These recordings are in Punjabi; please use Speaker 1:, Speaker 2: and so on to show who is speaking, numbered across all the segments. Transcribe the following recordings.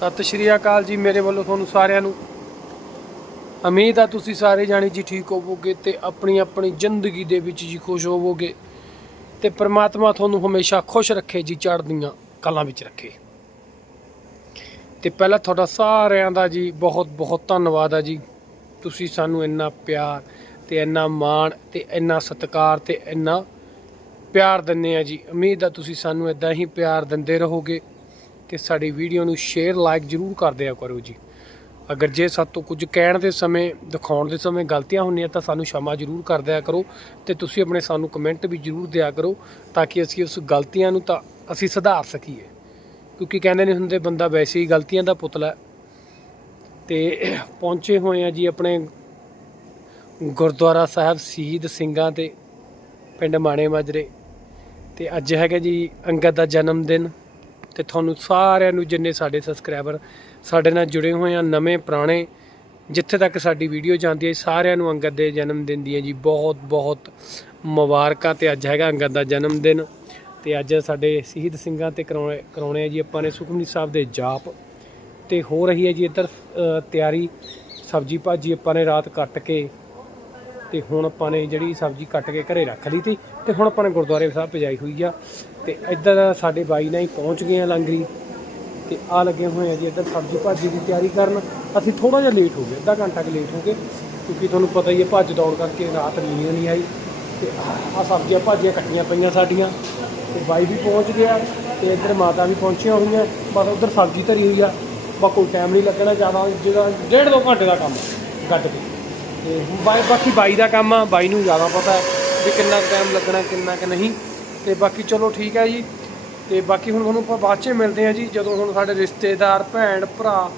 Speaker 1: ਸਤਿ ਸ਼੍ਰੀ ਅਕਾਲ ਜੀ ਮੇਰੇ ਵੱਲੋਂ ਤੁਹਾਨੂੰ ਸਾਰਿਆਂ ਨੂੰ। ਉਮੀਦ ਆ ਤੁਸੀਂ ਸਾਰੇ ਜਾਣੇ ਜੀ ਠੀਕ ਹੋਵੋਗੇ ਤੇ ਆਪਣੀ ਆਪਣੀ ਜ਼ਿੰਦਗੀ ਦੇ ਵਿੱਚ ਜੀ ਖੁਸ਼ ਹੋਵੋਗੇ। ਤੇ ਪ੍ਰਮਾਤਮਾ ਤੁਹਾਨੂੰ ਹਮੇਸ਼ਾ ਖੁਸ਼ ਰੱਖੇ ਜੀ, ਚੜ੍ਹਦੀਆਂ ਕਲਾਂ ਵਿੱਚ ਰੱਖੇ। ਤੇ ਪਹਿਲਾਂ ਤੁਹਾਡਾ ਸਾਰਿਆਂ ਦਾ ਜੀ ਬਹੁਤ ਬਹੁਤ ਧੰਨਵਾਦ ਆ ਜੀ। ਤੁਸੀਂ ਸਾਨੂੰ ਇੰਨਾ ਪਿਆਰ ਤੇ ਇੰਨਾ ਮਾਣ ਤੇ ਇੰਨਾ ਸਤਿਕਾਰ ਤੇ ਇੰਨਾ ਪਿਆਰ ਦਿੰਦੇ ਆ ਜੀ। ਉਮੀਦ ਆ ਤੁਸੀਂ ਸਾਨੂੰ ਇਦਾਂ ਹੀ ਪਿਆਰ ਦਿੰਦੇ ਰਹੋਗੇ। ਤੇ ਸਾਡੀ ਵੀਡੀਓ ਨੂੰ ਸ਼ੇਅਰ ਲਾਈਕ ਜ਼ਰੂਰ ਕਰ ਦਿਆ ਕਰੋ ਜੀ। ਅਗਰ ਜੇ ਸਾਤੋਂ ਕੁਝ ਕਹਿਣ ਦੇ ਸਮੇਂ, ਦਿਖਾਉਣ ਦੇ ਸਮੇਂ ਗਲਤੀਆਂ ਹੁੰਦੀਆਂ ਤਾਂ ਸਾਨੂੰ ਸ਼ਮਾ ਜ਼ਰੂਰ ਕਰ ਦਿਆ ਕਰੋ ਤੇ ਤੁਸੀਂ ਆਪਣੇ ਸਾਨੂੰ ਕਮੈਂਟ ਵੀ ਜ਼ਰੂਰ ਦਿਆ ਕਰੋ ਤਾਂ ਕਿ ਅਸੀਂ ਉਸ ਗਲਤੀਆਂ ਨੂੰ ਤਾਂ ਅਸੀਂ ਸੁਧਾਰ ਸਕੀਏ। ਕਿਉਂਕਿ ਕਹਿੰਦੇ ਨੇ ਹੁੰਦੇ, ਬੰਦਾ ਵੈਸੇ ਹੀ ਗਲਤੀਆਂ ਦਾ ਪੁਤਲਾ ਤੇ ਪਹੁੰਚੇ ਹੋਏ ਆ ਜੀ ਆਪਣੇ ਗੁਰਦੁਆਰਾ ਸਾਹਿਬ ਸ਼ਹੀਦ ਸਿੰਘਾਂ ਤੇ ਪਿੰਡ ਮਾਣੇ ਮਾਜਰੇ ਤੇ ਅੱਜ ਹੈਗਾ ਜੀ ਅੰਗਦ ਦਾ ਜਨਮ ਦਿਨ। ਤੇ ਤੁਹਾਨੂੰ ਸਾਰਿਆਂ ਨੂੰ ਜਿੰਨੇ ਸਾਡੇ ਸਬਸਕ੍ਰਾਈਬਰ ਸਾਡੇ ਨਾਲ ਜੁੜੇ ਹੋਏ ਆ, ਨਵੇਂ, ਪੁਰਾਣੇ, ਜਿੱਥੇ ਤੱਕ ਸਾਡੀ ਵੀਡੀਓ ਜਾਂਦੀ ਹੈ, ਸਾਰਿਆਂ ਨੂੰ ਅੰਗਦ ਦੇ ਜਨਮ ਦਿਨ ਦੀਆਂ ਜੀ ਬਹੁਤ ਬਹੁਤ ਮੁਬਾਰਕਾਂ ਤੇ ਅੱਜ ਹੈਗਾ ਅੰਗਦ ਦਾ ਜਨਮ ਦਿਨ ਤੇ ਅੱਜ ਸਾਡੇ ਸ਼ਹੀਦ ਸਿੰਘਾਂ ਤੇ ਕਰਾਉਣੇ ਕਰਾਉਣੇ ਆ ਜੀ ਆਪਾਂ ਨੇ ਸੁਖਮਨੀ ਸਾਹਿਬ ਦੇ ਜਾਪ ਤੇ ਹੋ ਰਹੀ ਹੈ ਜੀ ਇੱਧਰ ਤਿਆਰੀ, ਸਬਜੀ ਭਾਜੀ ਆਪਾਂ ਨੇ ਰਾਤ ਕੱਟ ਕੇ ਤੇ ਹੁਣ ਆਪਾਂ ਨੇ ਜਿਹੜੀ ਸਬਜ਼ੀ ਕੱਟ ਕੇ ਘਰੇ ਰੱਖ ਲਈ ਤੀ ਤੇ ਹੁਣ ਆਪਾਂ ਨੇ ਗੁਰਦੁਆਰੇ ਸਾਹਿਬ ਭਜਾਈ ਹੋਈ ਆ। ਤੇ ਇੱਧਰ ਸਾਡੇ ਬਾਈ ਨਾਲ ਹੀ ਪਹੁੰਚ ਗਏ ਆ ਲੰਗਰੀ ਤੇ ਆ ਲੱਗੇ ਹੋਏ ਆ ਜੀ ਇੱਧਰ ਸਬਜ਼ੀ ਭਾਜੀ ਦੀ ਤਿਆਰੀ ਕਰਨ। ਅਸੀਂ ਥੋੜਾ ਜਿਹਾ ਲੇਟ ਹੋ ਗਏ, ਅੱਧਾ ਘੰਟਾ ਕੁ ਲੇਟ ਹੋ ਗਏ, ਕਿਉਂਕਿ ਤੁਹਾਨੂੰ ਪਤਾ ਹੀ ਹੈ ਭੱਜ ਦੌੜ ਕਰਕੇ ਰਾਤ ਨੀਂਦ ਨਹੀਂ ਆਈ ਤੇ ਆ ਸਬਜ਼ੀਆਂ ਭਾਜੀਆਂ ਕੱਟੀਆਂ ਪਈਆਂ ਸਾਡੀਆਂ ਤੇ ਬਾਈ ਵੀ ਪਹੁੰਚ ਗਿਆ ਤੇ ਇੱਧਰ ਮਾਤਾ ਵੀ ਪਹੁੰਚੀਆਂ ਹੋਈਆਂ, ਬਸ ਉੱਧਰ ਸਬਜ਼ੀ ਧਰੀ ਹੋਈ ਆ ਬਾ ਕੋਈ ਟਾਈਮ ਨਹੀਂ ਲੱਗਣਾ ਜ਼ਿਆਦਾ, ਜਿਹੜਾ ਡੇਢ ਦੋ ਘੰਟੇ ਦਾ ਕੰਮ ਗੱਡ ਕੇ। ਤੇ ਬਾਈ ਬਾਕੀ ਬਾਈ ਦਾ ਕੰਮ ਆ, ਬਾਈ ਨੂੰ ਜ਼ਿਆਦਾ ਪਤਾ ਹੈ ਵੀ ਕਿੰਨਾ ਟਾਈਮ ਲੱਗਣਾ, ਕਿੰਨਾ ਕਿ ਨਹੀਂ। ਤੇ ਬਾਕੀ ਚਲੋ ਠੀਕ ਹੈ ਜੀ। ਤੇ ਬਾਕੀ ਹੁਣ ਤੁਹਾਨੂੰ ਆਪਾਂ ਬਾਅਦ 'ਚ ਮਿਲਦੇ ਹਾਂ ਜੀ, ਜਦੋਂ ਹੁਣ ਸਾਡੇ ਰਿਸ਼ਤੇਦਾਰ, ਭੈਣ, ਭਰਾ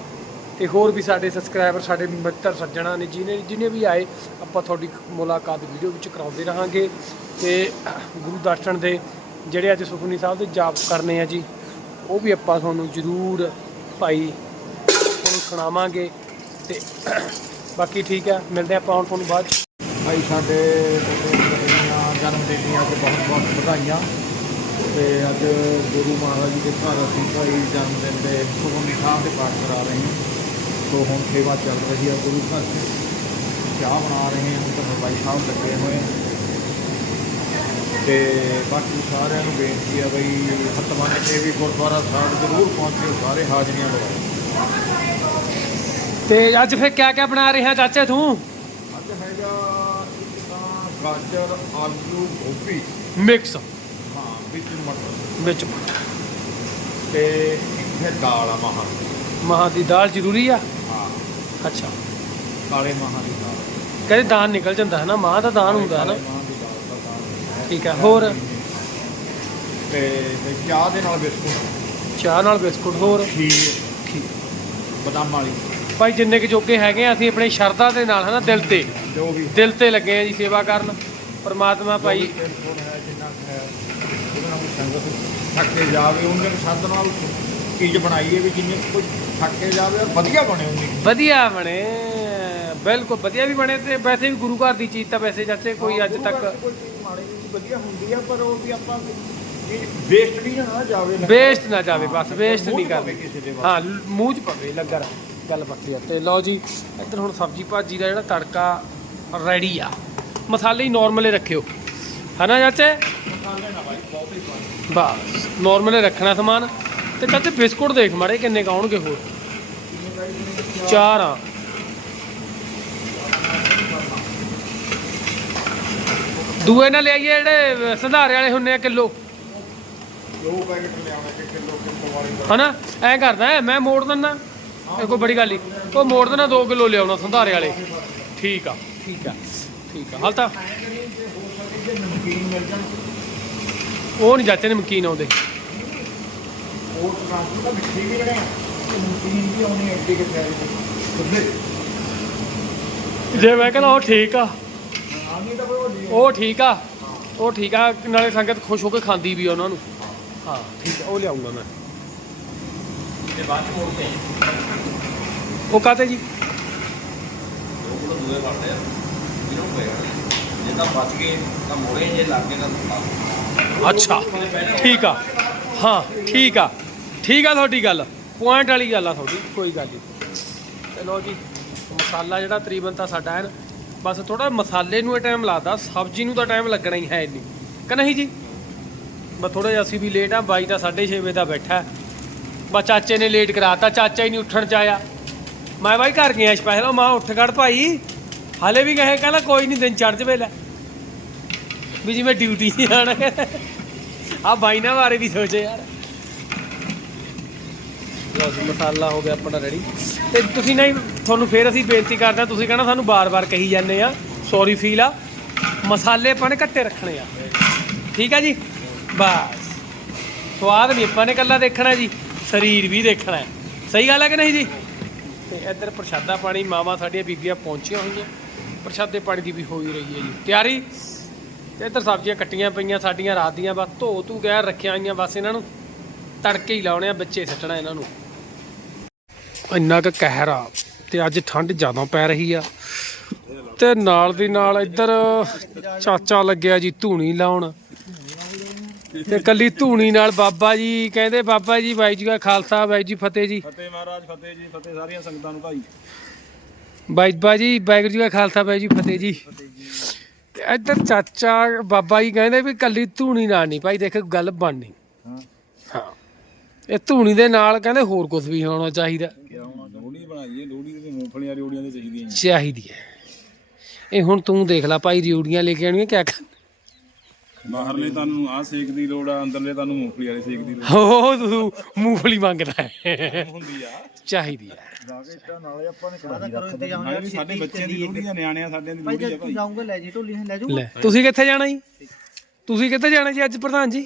Speaker 1: ਤੇ ਹੋਰ ਵੀ ਸਾਡੇ ਸਬਸਕ੍ਰਾਈਬਰ ਸਾਡੇ ਮਿੱਤਰ, ਸੱਜਣਾ ਨੇ, ਜਿਹਨੇ ਜਿਹਨੇ ਵੀ ਆਏ, ਆਪਾਂ ਤੁਹਾਡੀ ਮੁਲਾਕਾਤ ਵੀਡੀਓ ਵਿੱਚ ਕਰਾਉਂਦੇ ਰਹਾਂਗੇ। ਤੇ ਗੁਰੂ ਦਰਸ਼ਨ ਦੇ ਜਿਹੜੇ ਅੱਜ ਸੁਖਮਨੀ ਸਾਹਿਬ ਦੇ ਜਾਪ ਕਰਨੇ ਆ ਜੀ, ਉਹ ਵੀ ਆਪਾਂ ਤੁਹਾਨੂੰ ਜ਼ਰੂਰ ਭਾਈ ਤੁਹਾਨੂੰ ਸੁਣਾਵਾਂਗੇ। ਤੇ ਬਾਕੀ ਠੀਕ ਹੈ, ਮਿਲਦੇ ਆਪਾਂ ਹੁਣ ਤੁਹਾਨੂੰ ਬਾਅਦ 'ਚ।
Speaker 2: ਭਾਈ, ਸਾਡੇ ਦੀਆਂ ਜਨਮ ਬਹੁਤ ਬਹੁਤ ਵਧਾਈਆਂ। ਤੇ ਅੱਜ ਗੁਰੂ ਮਹਾਰਾਜ ਜੀ ਦੇ ਘਰ ਅਸੀਂ ਭਾਈ ਜਨਮ ਦਿਨ ਦੇ ਸੁਖਮਨੀ ਸਾਹਿਬ ਦੇ ਪਾਠ ਕਰਾ ਰਹੇ ਹਾਂ। ਸੋ ਹੁਣ ਸੇਵਾ ਚੱਲ ਰਹੀ ਹੈ ਗੁਰੂ ਘਰ 'ਚ ਚਾਹ ਬਣਾ ਰਹੇ ਹਾਂ ਤਾਂ ਭਾਈ ਸਾਹਿਬ ਲੱਗੇ ਹੋਏ ਤੇ ਬਾਕੀ ਸਾਰਿਆਂ ਨੂੰ ਬੇਨਤੀ ਹੈ ਬਈ ਹਤਮਾਨੇ ਕੇ ਵੀ ਗੁਰਦੁਆਰਾ ਸਾਹਿਬ ਜ਼ਰੂਰ ਪਹੁੰਚਿਓ, ਸਾਰੇ ਹਾਜ਼ਰੀਆਂ ਲਵਾਓ
Speaker 1: ਤੇ ਅੱਜ ਫਿਰ ਕਿਆ ਕਿਆ ਬਣਾ ਰਿਹਾ ਚਾਚੇ ਤੂੰ?
Speaker 2: ਗਾਜਰ ਆਲੂ ਗੋਭੀ।
Speaker 1: ਮਿਕਸ
Speaker 2: ਹਾਂ ਵਿੱਚ ਮਟਰ।
Speaker 1: ਵਿੱਚ
Speaker 2: ਤੇ ਇੱਕ ਹੈ ਦਾਲ ਆ ਮਹਾਂ
Speaker 1: ਮਹਾਂ ਦੀ ਦਾਲ ਜ਼ਰੂਰੀ ਆ?
Speaker 2: ਹਾਂ।
Speaker 1: ਅੱਛਾ।
Speaker 2: ਕਾਲੇ ਮਹਾਂ ਦੀ ਦਾਲ।
Speaker 1: ਕਹਿੰਦੇ ਦਾਨ ਨਿਕਲ ਜਾਂਦਾ ਹੈ ਨਾ ਮਾਂ ਦਾ ਦਾਨ ਹੁੰਦਾ ਹੈ ਨਾ।
Speaker 2: ਕਾਲੇ ਮਹਾਂ ਦੀ ਦਾਲ ਦਾ ਦਾਲ
Speaker 1: ਠੀਕ ਹੈ ਹੋਰ?
Speaker 2: ਤੇ ਤੇ ਚਾਹ ਦੇ ਨਾਲ ਬਿਸਕੁਟ।
Speaker 1: ਚਾਹ ਨਾਲ ਬਿਸਕੁਟ ਹੋਰ?
Speaker 2: ਖੀਰ। ਬਦਾਮ ਵਾਲੀ।
Speaker 1: ਭਾਈ ਜਿੰਨੇ ਕੁ ਜੋਗੇ ਹੈਗੇ ਆ ਅਸੀਂ ਆਪਣੀ ਸ਼ਰਧਾ ਦੇ ਨਾਲ ਹਨਾ ਦਿਲ ਤੇ।
Speaker 2: ਜੋ ਵੀ
Speaker 1: ਦਿਲ ਤੇ ਲੱਗੇ ਆ ਜੀ ਸੇਵਾ ਕਰਨ। ਪਰਮਾਤਮਾ ਭਾਈ
Speaker 2: ਟੈਲੀਫੋਨ ਹੈ ਜਿੰਨਾ ਕੁ ਹੈ ਉਹਦੇ ਨਾਲ ਸੰਗਤ ਥੱਕ ਕੇ ਜਾਵੇ ਉਹਨੇ ਸੱਦ ਨਾਲ ਚੀਜ਼ ਬਣਾਈਏ ਵੀ ਜਿੰਨੇ ਕੁਝ ਥੱਕ ਕੇ ਜਾਵੇ ਔਰ ਵਧੀਆ ਬਣੇ ਉਹਨੇ।
Speaker 1: ਵਧੀਆ ਬਣੇ ਬਿਲਕੁਲ ਵਧੀਆ ਵੀ ਬਣੇ ਤੇ ਵੈਸੇ ਵੀ ਗੁਰੂ ਘਰ ਦੀ ਚੀਜ਼ ਤਾਂ ਵੈਸੇ ਚਾਚੇ ਕੋਈ ਅੱਜ ਤੱਕ
Speaker 2: ਕੋਈ ਚੀਜ਼ ਮਾੜੀ ਨਹੀਂ ਵਧੀਆ ਹੁੰਦੀ ਆ ਪਰ ਉਹ ਵੀ ਆਪਾਂ ਵੇਸਟ ਵੀ ਨਾ ਜਾਵੇ
Speaker 1: ਵੇਸਟ ਨਾ ਜਾਵੇ ਬਸ ਵੇਸਟ ਨਹੀਂ
Speaker 2: ਦੇ ਵੱਲ।
Speaker 1: ਹਾਂ ਮੂੰਹ 'ਚ ਪਵੇ ਲੰਗਰ ਗੱਲ ਪੱਕੀ ਆ। ਤੇ ਲਓ ਜੀ ਇੱਧਰ ਹੁਣ ਸਬਜੀ ਭਾਜੀ ਦਾ ਜਿਹੜਾ ਤੜਕਾ ਰੈਡੀ ਆ ਮਸਾਲੇ ਹੀ ਨਾਰਮਲੇ ਰੱਖਿਓ। ਹਨਾ ਚਾਚੇ?
Speaker 2: ਮਸਾਲੇ ਨਾ ਭਾਈ ਬਹੁਤ ਹੀ ਪਾਣੀ
Speaker 1: ਬਸ ਨਾਰਮਲੇ ਰੱਖਣਾ ਸਮਾਨ। ਤੇ ਚਾਚੇ ਬਿਸਕੁਟ ਦੇਖ ਮਾੜੇ ਕਿੰਨੇ ਕੁ ਆਉਣਗੇ ਹੋਰ। ਚਾਰ ਆ। ਦੂਏ ਨਾਲ ਲਿਆਈਏ ਜਿਹੜੇ ਸੰਧਾਰੇ ਵਾਲੇ ਹੁੰਨੇ ਆ ਕਿਲੋ।
Speaker 2: ਦੋ ਪੈਕਟ ਲਿਆਉਣਾ ਕਿ ਕਿਲੋ ਕਿਲੋ ਵਾਲੀ ਦਾ
Speaker 1: ਹਨਾ? ਐ ਕਰਦਾ ਹੈ, ਮੈਂ ਮੋੜ ਦਿੰਦਾ। ਇਹ ਕੋਈ ਬੜੀ ਗੱਲ ਨਹੀਂ ਉਹ ਮੋੜ ਦੇਣਾ 2 ਕਿਲੋ ਲਿਆਉਣਾ ਸੰਧਾਰੇ ਵਾਲੇ। ਠੀਕ ਆ। ਠੀਕ ਆ। ਠੀਕ ਆ। ਹਾਲ ਤਾਂ
Speaker 2: ਜੇ ਨਮਕੀਨ ਮਿਲ ਜਾਣ
Speaker 1: ਉਹ ਨਹੀਂ ਜਾਤੇ ਨਮਕੀਨ ਆਉਂਦੇ।
Speaker 2: ਉਹ ਟਰਾਂਸਪੋਰਟ ਦਾ ਮਿੱਠੀ ਵੀ ਬਣੇ ਤੇ ਨਮਕੀਨ ਵੀ ਆਉਣੀ ਐਡੀ ਕਿ ਪਿਆਰੀ ਖੁੱਲੇ
Speaker 1: ਜੇ ਮੈਂ ਕਹਿੰਦਾ ਉਹ ਠੀਕ ਆ।
Speaker 2: ਤਾਂ
Speaker 1: ਉਹ ਠੀਕ ਆ। ਉਹ ਠੀਕ ਆ। ਨਾਲੇ ਸੰਗਤ ਖੁਸ਼ ਹੋ ਕੇ ਖਾਂਦੀ ਵੀ ਆ ਉਹਨਾਂ ਨੂੰ। ਹਾਂ ਠੀਕ ਆ। ਉਹ ਲਿਆਉਂਗਾ ਮੈਂ।
Speaker 3: ਤੇ ਬਾਅਦ ਮੋੜਦੇ ਆ?
Speaker 1: ਉਹ ਕਾਤੇ ਜੀ?
Speaker 3: ਦੂਏ ਫੜਦੇ ਆ। ਜਿਹਨੂੰ ਪਏਗਾ ਜੇ ਤਾਂ ਬਚ ਗਏ, ਤਾਂ ਮੋੜੇ ਜੇ ਲੱਗ ਗਏ ਤਾਂ ਪਾ
Speaker 1: ਅੱਛਾ, ਠੀਕ ਆ। ਹਾਂ, ਠੀਕ ਆ। ਠੀਕ ਆ ਤੁਹਾਡੀ ਗੱਲ। ਪੁਆਇੰਟ ਵਾਲੀ ਗੱਲ ਆ ਤੁਹਾਡੀ, ਕੋਈ ਗੱਲ ਨਹੀਂ। ਚਲੋ ਜੀ, ਮਸਾਲਾ ਜਿਹੜਾ ਤਕਰੀਬਨ ਤਾਂ ਸਾਡਾ ਹੈ ਨਾ, ਬਸ ਥੋੜਾ ਮਸਾਲੇ ਨੂੰ ਇਹ ਟਾਈਮ ਲੱਗਦਾ ਸਬਜ਼ੀ ਨੂੰ ਤਾਂ ਟਾਈਮ ਲੱਗਣਾ ਹੀ ਹੈ ਇੰਨੀ। ਕਿ ਨਹੀਂ ਜੀ? ਬਸ ਥੋੜਾ ਜਿਹਾ ਅਸੀਂ ਵੀ ਲੇਟ ਆ, ਬਾਈ ਤਾਂ 6:30 ਵਜੇ ਦਾ ਬੈਠਾ ਬਸ ਚਾਚੇ ਨੇ ਲੇਟ ਕਰਾਤਾ, ਚਾਚਾ ਹੀ ਨਹੀਂ ਉੱਠਣ ਚ ਆਇਆ। ਮੈਂ ਬਾਈ ਘਰ ਗਿਆ ਸਪੈਸ਼ਲ ਮਾਂ ਉੱਠ ਖੜ ਭਾਈ। ਹਾਲੇ ਵੀ ਕਹੇ, ਕਹਿੰਦਾ ਕੋਈ ਨਹੀਂ ਦਿਨ ਚੜ ਜਵੇ ਲੈ। ਵੀ ਜਿਵੇਂ ਡਿਊਟੀ ਨਹੀਂ ਆਣਾ ਆ ਬਾਈ ਨਾ ਬਾਰੇ ਵੀ ਸੋਚੇ ਯਾਰ। ਲਓ ਜੀ, ਮਸਾਲਾ ਹੋ ਗਿਆ ਆਪਣਾ ਰੈਡੀ ਤੇ ਤੁਸੀਂ ਨਹੀਂ ਤੁਹਾਨੂੰ ਫੇਰ ਅਸੀਂ ਬੇਨਤੀ ਕਰਦੇ ਹਾਂ, ਤੁਸੀਂ ਕਹਿੰਦਾ ਸਾਨੂੰ ਬਾਰ-ਬਾਰ ਕਹੀ ਜਾਂਦੇ ਆ। ਸੌਰੀ ਫੀਲ ਆ। ਮਸਾਲੇ ਆਪਾਂ ਨੇ ਘੱਟੇ ਰੱਖਣੇ ਆ। ਠੀਕ ਆ ਜੀ? ਬਸ। ਸਵਾਦ ਵੀ ਆਪਾਂ ਨੇ ਕੱਲਾ ਦੇਖਣਾ ਜੀ, ਸਰੀਰ ਵੀ ਦੇਖਣਾ। ਸਹੀ ਗੱਲ ਹੈ ਕਿ ਨਹੀਂ ਜੀ? ਤੇ ਇੱਧਰ ਪ੍ਰਸ਼ਾਦਾ ਪਾਣੀ, ਮਾਵਾਂ ਸਾਡੀਆਂ ਬੀਬੀਆਂ ਪਹੁੰਚੀਆਂ ਹੋਈਆਂ। ਪ੍ਰਸ਼ਾਦੇ ਪਾਣੀ ਦੀ ਵੀ ਹੋਈ ਰਹੀ ਹੈ ਜੀ। ਤਿਆਰੀ? ਤੇ ਇੱਧਰ ਸਬਜ਼ੀਆਂ ਕੱਟੀਆਂ ਪਈਆਂ ਸਾਡੀਆਂ ਰਾਤ ਦੀਆਂ, ਬਸ ਧੋ ਧੂ ਗਿਆ ਰੱਖੀਆਂ ਆਈਆਂ, ਬਸ ਇਹਨਾਂ ਨੂੰ ਤੜਕੇ ਹੀ ਲਾਉਣੇ ਆ, ਬੱਚੇ ਸੱਟਣਾ ਇਹਨਾਂ ਨੂੰ। ਇੰਨਾ ਕੁ ਕਹਿਰ ਆ, ਤੇ ਅੱਜ ਠੰਡ ਜ਼ਿਆਦਾ ਪੈ ਰਹੀ ਆ। ਤੇ ਨਾਲ ਦੀ ਨਾਲ ਇੱਧਰ ਚਾਚਾ ਲੱਗਿਆ ਜੀ ਧੂਣੀ ਲਾਉਣ। ਤੇ ਕੱਲੀ ਧੂਣੀ ਨਾਲ ਬਾਬਾ ਜੀ ਕਹਿੰਦੇ, ਬਾਬਾ ਜੀ ਬਾਈ ਜੀ ਦਾ ਖਾਲਸਾ ਬਾਈ ਜੀ ਫਤਿਹ ਜੀ।
Speaker 4: ਫਤਿਹ ਮਹਾਰਾਜ, ਫਤਿਹ ਜੀ, ਫਤਿਹ ਸਾਰੀਆਂ ਸੰਗਤਾਂ ਨੂੰ ਭਾਈ।
Speaker 1: ਬਾਬਾ ਜੀ ਵਾਹਿਗੁਰੂ ਜੀ ਦਾ ਖਾਲਸਾ ਬਾਈ ਜੀ ਫਤਿਹ ਜੀ। ਤੇ ਇੱਧਰ ਚਾਚਾ ਬਾਬਾ ਜੀ ਕਹਿੰਦੇ ਵੀ ਕੱਲੀ ਧੂਣੀ ਨਾਲ ਨਹੀਂ ਭਾਈ ਦੇਖ ਗੱਲ ਬਣਨੀ।
Speaker 4: ਹਾਂ।
Speaker 1: ਹਾਂ। ਇਹ ਧੂਣੀ ਦੇ ਨਾਲ ਕਹਿੰਦੇ ਹੋਰ ਕੁਝ ਵੀ ਹੋਣਾ ਚਾਹੀਦਾ।
Speaker 4: ਲੋੜੀ ਬਣਾਈਏ ਲੋੜੀ ਦੇ ਮੂੰਗਫਲੀਆਂ ਰਿਓੜੀਆਂ ਦੇ ਚਾਹੀਦੀਆਂ
Speaker 1: ਚਾਹੀਦੀ ਹੈ। ਇਹ ਹੁਣ ਤੂੰ ਦੇਖ ਲੈ ਭਾਈ ਰਿਊੜੀਆਂ ਲੈ ਕੇ ਆਉਣੀਆਂ ਕਿਆ ਕਰ
Speaker 4: ਬਾਹਰਲੇ ਤੁਹਾਨੂੰ ਆਹ ਸੇਕ ਦੀ ਲੋੜ ਆ ਅੰਦਰਲੇ ਤੁਹਾਨੂੰ ਮੂੰਗਫਲੀ ਵਾਲੇ ਸੇਕ ਦੀ ਲੋੜ
Speaker 1: ਹੋ ਤੂੰ ਮੂੰਗਫਲੀ ਮੰਗਦਾ ਹੈ।
Speaker 4: ਹੁੰਦੀ ਆ।
Speaker 1: ਚਾਹੀਦੀ ਹੈ।
Speaker 4: ਜਾ ਕੇ ਇੱਟਾਂ ਨਾਲੇ ਆਪਾਂ ਨੇ ਕਰਾ ਰੱਖਦੇ ਸਾਡੇ ਬੱਚਿਆਂ ਦੀ ਲੋੜੀ ਆ ਨਿਆਣਿਆਂ ਸਾਡਿਆਂ ਦੀ ਲੋੜੀ ਆ ਭਾਈ।
Speaker 5: ਜਾਊਂਗਾ ਲੈ ਜੀ ਢੋਲੀ ਲੈ ਜਾਊਂ
Speaker 1: ਲੈ ਤੁਸੀਂ ਕਿੱਥੇ ਜਾਣਾ ਜੀ? ਤੁਸੀਂ ਕਿੱਥੇ ਜਾਣਾ ਜੀ ਅੱਜ ਪ੍ਰਧਾਨ ਜੀ?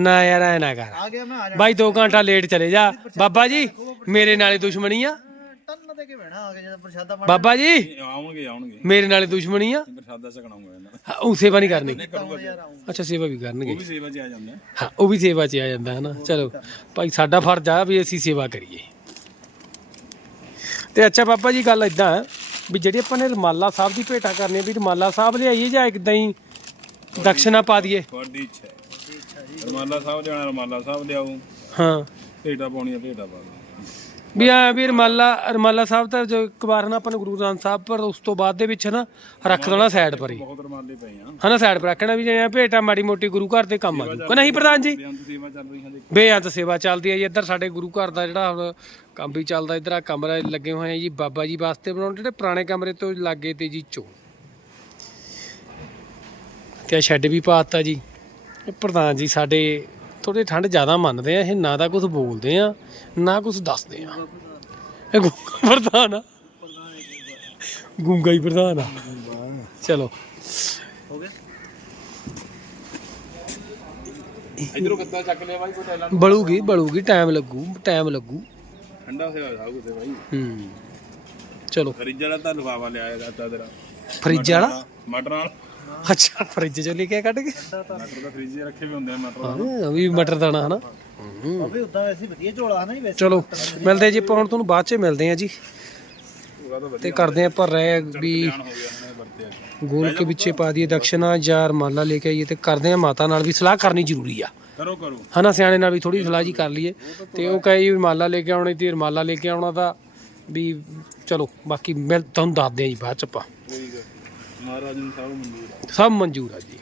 Speaker 1: ਨਾ ਯਾਰ ਐ ਨਾ ਕਰ।
Speaker 5: ਆ ਗਿਆ ਮੈਂ ਆ ਜਾਣਾ।
Speaker 1: ਬਾਈ 2 ਘੰਟਾ ਲੇਟ ਚਲੇ ਜਾ। ਬਾਬਾ ਜੀ ਮੇਰੇ ਨਾਲੇ ਦੁਸ਼ਮਣੀ ਆ।
Speaker 5: ਟੰਨ ਦੇ ਕੇ ਬਹਿਣਾ ਆ ਕੇ ਜਦੋਂ ਪ੍ਰਸ਼ਾਦਾ ਬਣ
Speaker 1: ਬਾਬਾ ਜੀ।
Speaker 4: ਆਉਣਗੇ ਆਉਣਗੇ।
Speaker 1: ਮੇਰੇ ਨਾਲੇ ਦੁਸ਼ਮਣੀ ਆ।
Speaker 4: ਪ੍ਰਸ਼ਾਦਾ ਦਾ
Speaker 1: ਹਾਂ, ਉਹ ਸੇਵਾ ਨਹੀਂ ਕਰਨੀ। ਅੱਛਾ ਸੇਵਾ ਵੀ ਕਰਨਗੇ।
Speaker 4: ਉਹ ਵੀ ਸੇਵਾ 'ਚ ਆ ਜਾਂਦਾ
Speaker 1: ਹਾਂ ਉਹ ਵੀ ਸੇਵਾ 'ਚ ਆ ਜਾਂਦਾ ਹੈ ਨਾ ਚਲੋ ਭਾਈ ਸਾਡਾ ਫਰਜ਼ ਆ ਵੀ ਅਸੀਂ ਸੇਵਾ ਕਰੀਏ। ਤੇ ਅੱਛਾ ਬਾਬਾ ਜੀ ਗੱਲ ਇਦਾਂ ਵੀ ਜਿਹੜੀ ਆਪਾਂ ਨੇ ਰਮਾਲਾ ਸਾਹਿਬ ਦੀ ਭੇਟਾ ਕਰਨੀ ਵੀ ਰਮਾਲਾ ਸਾਹਿਬ ਲਿਆਈਏ ਜਾਂ ਇਦਾਂ ਹੀ ਦਕਸ਼ਨਾ ਪਾ ਦਈਏ?
Speaker 4: ਤੁਹਾਡੀ ਇੱਛਾ ਹੈ। ਰਮਾਲਾ ਸਾਹਿਬ ਜਾਣਾ ਰਮਾਲਾ ਸਾਹਿਬ ਲਿਆਓ।
Speaker 1: ਹਾਂ।
Speaker 4: ਭੇਟਾ ਪਾਉਣੀ ਆ ਭੇਟਾ ਪਾ ਦਿਓ।
Speaker 1: ਵੀ ਆ ਵੀ ਰਮਾਲਾ ਰਮਾਲਾ ਸਾਹਿਬ ਤਾਂ ਜੋ ਇੱਕ ਵਾਰ ਨਾ ਆਪਾਂ ਨੂੰ ਗੁਰੂ ਗ੍ਰੰਥ ਸਾਹਿਬ ਪਰ ਉਸ ਤੋਂ ਬਾਅਦ ਦੇ ਵਿੱਚ ਨਾ ਰੱਖ ਦੇਣਾ ਸਾਈਡ ਪਰ ਹੀ।
Speaker 4: ਬਹੁਤ ਰਮਾਲੇ ਪਏ ਆ।
Speaker 1: ਹਨਾ ਸਾਈਡ ਪਰ ਰੱਖਣਾ ਵੀ ਜਿਵੇਂ ਭੇਟਾ ਮਾੜੀ ਮੋਟੀ ਗੁਰੂ ਘਰ ਦੇ ਕੰਮ ਆ ਜੂ। ਕਿ ਨਹੀਂ ਪ੍ਰਧਾਨ ਜੀ?
Speaker 4: ਬੇਅੰਤ ਸੇਵਾ ਚੱਲ ਰਹੀ ਹੈ ਦੇਖੋ।
Speaker 1: ਬੇਅੰਤ ਸੇਵਾ ਚੱਲਦੀ ਹੈ ਜੀ। ਇੱਧਰ ਸਾਡੇ ਗੁਰੂ ਘਰ ਦਾ ਜਿਹੜਾ ਹੁਣ ਕੰਮ ਵੀ ਚੱਲਦਾ ਇੱਧਰ ਆ ਕਮਰੇ ਲੱਗੇ ਹੋਏ ਆ ਜੀ ਬਾਬਾ ਜੀ ਵਾਸਤੇ ਬਣਾਉਣ ਜਿਹੜੇ ਪੁਰਾਣੇ ਕਮਰੇ ਤੋਂ ਲਾਗੇ ਤੇ ਜੀ ਚੋਂ। ਤੇ ਸ਼ੈੱਡ ਵੀ ਪਾਤਾ ਜੀ। ਇਹ ਪ੍ਰਧਾਨ ਜੀ ਸਾਡੇ ਥੋੜੇ ਠੰਡ ਜ਼ਿਆਦਾ ਮੰਨਦੇ ਆ ਇਹ ਨਾ ਤਾਂ ਕੁਝ ਬੋਲਦੇ ਆ ਨਾ ਕੁਝ ਦੱਸਦੇ ਆ। ਇਹ ਗੁੰਗਾ ਪ੍ਰਧਾਨ ਆ। ਗੁੰਗਾ ਹੀ ਪ੍ਰਧਾਨ ਆ। ਚਲੋ।
Speaker 5: ਹੋ ਗਿਆ
Speaker 4: ਇਧਰੋਂ ਕੱਦਾ ਚੱਕ ਲਿਆ ਬਾਈ ਕੋਈ ਟੈਲਾਂ
Speaker 1: ਬਲੂਗੀ ਬਲੂਗੀ ਟਾਈਮ ਲੱਗੂ ਟਾਈਮ ਲੱਗੂ।
Speaker 4: ਠੰਡਾ ਹੋਇਆ ਸਭ ਕੁਝ ਬਾਈ।
Speaker 1: ਹੂੰ। ਚਲੋ।
Speaker 4: ਫਰਿੱਜ ਵਾਲਾ ਤਾਂ ਲਫਾਵਾ ਲਿਆਇਆ ਜਾਂਦਾ ਤੇਰਾ।
Speaker 1: ਫਰਿੱਜ ਵਾਲਾ?
Speaker 4: ਮਟਰ ਨਾਲ
Speaker 1: ਅੱਛਾ ਫਰਿੱਜ ਚੋਂ ਲੈ ਕੇ? ਕੱਢ ਕੇ
Speaker 4: ਮਟਰ ਦਾ ਫਰਿੱਜ 'ਚ ਰੱਖੇ ਵੀ ਹੁੰਦੇ ਆ ਮਟਰ
Speaker 1: ਹਾਂ ਉਹ ਵੀ ਮਟਰ ਦਾਣਾ ਹਨਾ?
Speaker 5: ਅਬੇ ਉਦਾਂ ਵੈਸੇ ਵਧੀਆ ਝੋਲਾ ਹਨਾ ਜੀ ਵੈਸੇ
Speaker 1: ਚਲੋ ਮਿਲਦੇ ਜੀ ਆਪਾਂ ਹੁਣ ਤੁਹਾਨੂੰ ਬਾਅਦ ਚ ਮਿਲਦੇ ਆ ਜੀ।
Speaker 4: ਉਹਦਾ ਤਾਂ
Speaker 1: ਤੇ ਕਰਦੇ ਆਪਾਂ ਰਹਿ ਵੀ
Speaker 4: ਜਾਣ ਹੋ ਗਿਆ ਉਹਨੇ ਵਰਤਿਆ
Speaker 1: ਗੋਲ ਕੇ ਵਿੱਚੇ ਪਾ ਦਈਏ ਦਕਸ਼ਨਾ ਜਾਂ ਰਮਾਲਾ ਲੈ ਕੇ ਆਈਏ ਤੇ ਕਰਦੇ ਆ ਮਾਤਾ ਨਾਲ ਵੀ ਸਲਾਹ ਕਰਨੀ ਜ਼ਰੂਰੀ ਆ।
Speaker 4: ਕਰੋ ਕਰੋ।
Speaker 1: ਹਨਾ ਸਿਆਣੇ ਨਾਲ ਵੀ ਥੋੜੀ ਸਲਾਹ ਜੀ ਕਰ ਲਈਏ। ਤੇ ਉਹ ਕਹੇ ਵੀ ਰਮਾਲਾ ਲੈ ਕੇ ਆਉਣੀ ਤੇ ਰਮਾਲਾ ਲੈ ਕੇ ਆਉਣਾ ਤਾਂ ਵੀ ਚਲੋ ਬਾਕੀ ਮਿਲ ਤੁਹਾਨੂੰ ਦੱਸਦੇ ਆ ਜੀ ਬਾਅਦ ਚ ਆਪਾਂ।
Speaker 4: ਕੋਈ ਗੱਲ ਮਹਾਰਾਜ ਨੂੰ ਸਭ ਮਨਜ਼ੂਰ ਆ।
Speaker 1: ਸਭ ਮਨਜ਼ੂਰ ਆ ਜੀ।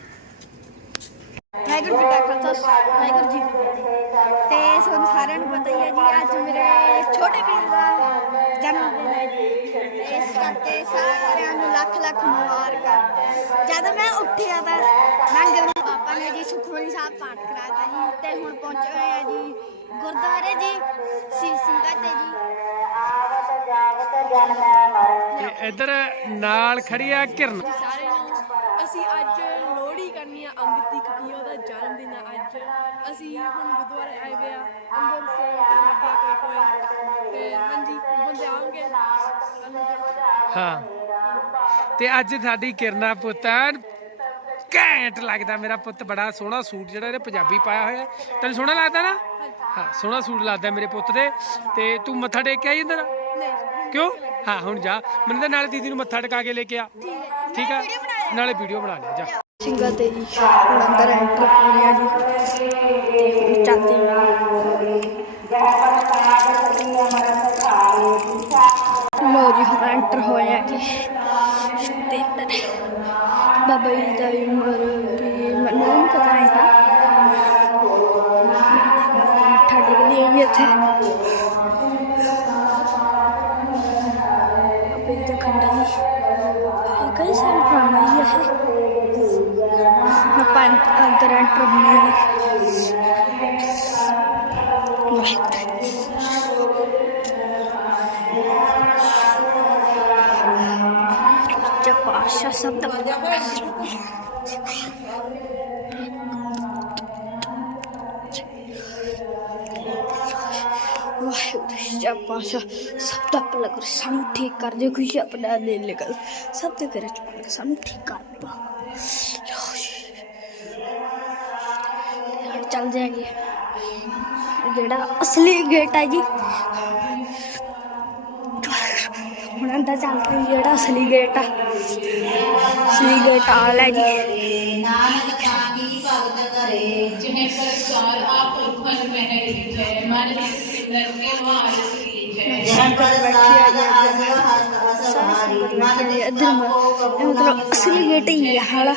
Speaker 6: ਵਾਹਿਗੁਰੂ ਜੀ ਕਾ ਖਾਲਸਾ ਵਾਹਿਗੁਰੂ ਜੀ ਕੀ ਫਤਿਹ। ਤੇ ਤੁਹਾਨੂੰ ਸਾਰਿਆਂ ਨੂੰ ਪਤਾ ਹੀ ਹੈ ਜੀ ਅੱਜ ਮੇਰੇ ਛੋਟੇ ਵੀਰ ਦਾ ਜਨਮ ਦਿਨ ਹੈ ਜੀ। ਤੇ ਇਸ ਕਰਕੇ ਸਾਰਿਆਂ ਨੂੰ ਲੱਖ ਲੱਖ ਮੁਬਾਰਕਾਂ। ਜਦ ਮੈਂ ਉੱਠਿਆ ਤਾਂ ਨੰਗਰ ਪਾਪਾ ਨੇ ਜੀ ਸੁਖਮਨੀ ਸਾਹਿਬ ਪਾਠ ਕਰਾਤਾ ਜੀ। ਤੇ ਹੁਣ ਪਹੁੰਚੇ ਹੋਏ ਆ ਜੀ ਗੁਰਦੁਆਰੇ ਜੀ ਸੀ ਸਿੰਘਾਂ ਤੇ ਜੀ।
Speaker 1: ਤੇ ਇੱਧਰ ਨਾਲ ਖੜੀ ਆ ਕਿਰਨ।
Speaker 7: ਨੂੰ ਅਸੀਂ ਅੱਜ ਲੋਹੜੀ ਕਰਨੀ ਆ ਅੰਗਦ ਦੀ ਕਿਉਂਕਿ ਉਹਦਾ ਜਨਮ ਦਿਨ ਆ ਅੱਜ। ਅਸੀਂ ਹੁਣ ਗੁਰਦੁਆਰੇ ਆਏ ਆ ਅੰਦਰ ਸੇਵਾ ਕਰਨ ਲੱਗੇ ਆ ਕੋਈ ਕੋਈ। ਤੇ ਹਾਂਜੀ ਬੰਦੇ ਅੰਦਰ
Speaker 1: ਹਾਂ। ਤੇ ਅੱਜ ਸਾਡੀ ਕਿਰਨਾ ਪੁੱਤ ਐਨ ਘੈਂਟ ਲੱਗਦਾ। ਮੇਰਾ ਪੁੱਤ ਬੜਾ ਸੋਹਣਾ ਸੂਟ ਜਿਹੜਾ ਇਹਨੇ ਪੰਜਾਬੀ ਪਾਇਆ ਹੋਇਆ। ਤੈਨੂੰ ਸੋਹਣਾ ਲੱਗਦਾ ਨਾ? ਹਾਂ ਸੋਹਣਾ ਸੂਟ ਲੱਗਦਾ ਮੇਰੇ ਪੁੱਤ ਦੇ। ਤੇ ਤੂੰ ਮੱਥਾ ਟੇਕ ਕੇ ਆਈ ਅੰਦਰ?
Speaker 7: ਨਹੀਂ।
Speaker 1: ਕਿਉਂ? ਹਾਂ ਹੁਣ ਜਾ। ਮੈਨੂੰ ਤਾਂ ਨਾਲੇ ਦੀਦੀ ਨੂੰ ਮੱਥਾ ਟਿਕਾ ਕੇ ਲੈ ਕੇ ਆ। ਠੀਕ ਆ? ਨਾਲੇ ਵੀਡੀਓ ਬਣਾ ਲਿਆ, ਜਾ।
Speaker 6: ਸਿੰਘਾ ਤੇ ਜੀ ਹੁਣ ਅੰਦਰ ਐਂਟਰ ਹੋ ਗਿਆ ਜੀ ਤੇ ਹੁਣ ਚੱਲਦੇ ਹਾਂ
Speaker 8: ਲੋ ਜੀ, ਹੁਣ ਐਂਟਰ ਹੋਇਆ ਜੀ ਤੇ ਬਾਬਾ ਜੀ ਦਾ ਉਮਰ ਵੀ ਮੈਨੂੰ ਪਤਾ ਨਹੀਂ ਤਾਂ ਠੱਡ ਇੱਥੇ ਅੰਦਰ ਐਂਟਰ ਹੁੰਦੀ ਹਾਂ ਜਬ ਪਾਸ਼ਾ ਸਭ ਦਾ ਵਾਹਿਗੁਰੂ ਜਬ ਪਾਸ਼ਾ ਸਭ ਦਾ ਭਲਾ ਕਰ ਸਾਨੂੰ ਠੀਕ ਕਰ ਦੇ ਖੁਸ਼ੀ ਆਪਣਾ ਦੇ ਲੇਗਾ ਸਭ ਦੇ ਘਰੇ ਚ ਭਲਾ ਸਾਨੂੰ ਠੀਕ ਕਰ ਦੇ ਹੁਣ ਚੱਲ ਜਾਏਗੀ ਜਿਹੜਾ ਅਸਲੀ ਗੇਟ ਹੈ ਜੀ। ਹੁਣ ਅੰਦਰ ਚੱਲਦੇ ਹਾਂ ਜਿਹੜਾ ਅਸਲੀ ਗੇਟ ਆ। ਅਸਲੀ ਗੇਟ ਆ ਲੈ ਜੀ।
Speaker 9: ਨਾਨਕ ਸਾਖੀ ਭਗਤ ਕਰੇ
Speaker 10: ਜਿਵੇਂ ਪ੍ਰਸਾਦ ਆਪ ਉਤਪਨ ਪਹਿਰੀ ਜੈ ਮਨ ਸਿੰਦਰ ਕੇ ਵਾਰ ਕੀ ਜੈ
Speaker 9: ਹਸ ਵਾਰੀ ਮਨ ਵਿੱਚ
Speaker 8: ਇੱਧਰ ਮਤਲਬ ਅਸਲੀ ਗੇਟ ਹੀ ਹੈ ਹਾਲਾ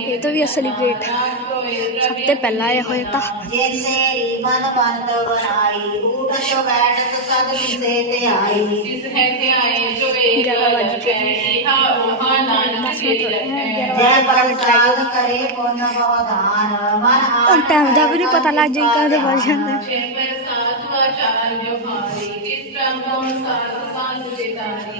Speaker 8: ਇਹ ਤਾਂ ਵੀ ਅਸਲੀ ਗੇਟ ਸਭ ਤੋਂ ਪਹਿਲਾਂ ਆਇਆ ਹੋਇਆ ਤਾਂ
Speaker 9: ਜੇ ਮਨ ਬੰਦ ਬਣਾਈ ਉਠਤ ਬੈਠਤ ਸਦ ਕਿਸੇ ਤੇ ਆਈ
Speaker 10: ਜਿਸ ਹੈ ਤੇ ਆਏ ਜੋ ਵੇਦ
Speaker 8: ਗਿਆਰਾਂ ਵੱਜ ਗਏ
Speaker 10: ਨਾਨਕ
Speaker 8: ਦਸ ਮਿੰਟ
Speaker 9: ਪ੍ਰਸਾਦ ਕਰੇ ਪੁੰਨ ਬਵਦਾਨ ਮਨ
Speaker 8: ਹੁਣ ਟਾਈਮ ਦਾ ਵੀ ਨਹੀਂ ਪਤਾ ਲੱਗ ਜਾਈ ਕਦੋਂ ਵੱਜ ਜਾਂਦਾ।
Speaker 10: ਜੈ ਪ੍ਰਸਾਦ ਵਾਚਾਰ ਜੋ ਭਾਰੀ ਜਿਸ ਬ੍ਰਹਮ ਸਾਰ ਸੰਤ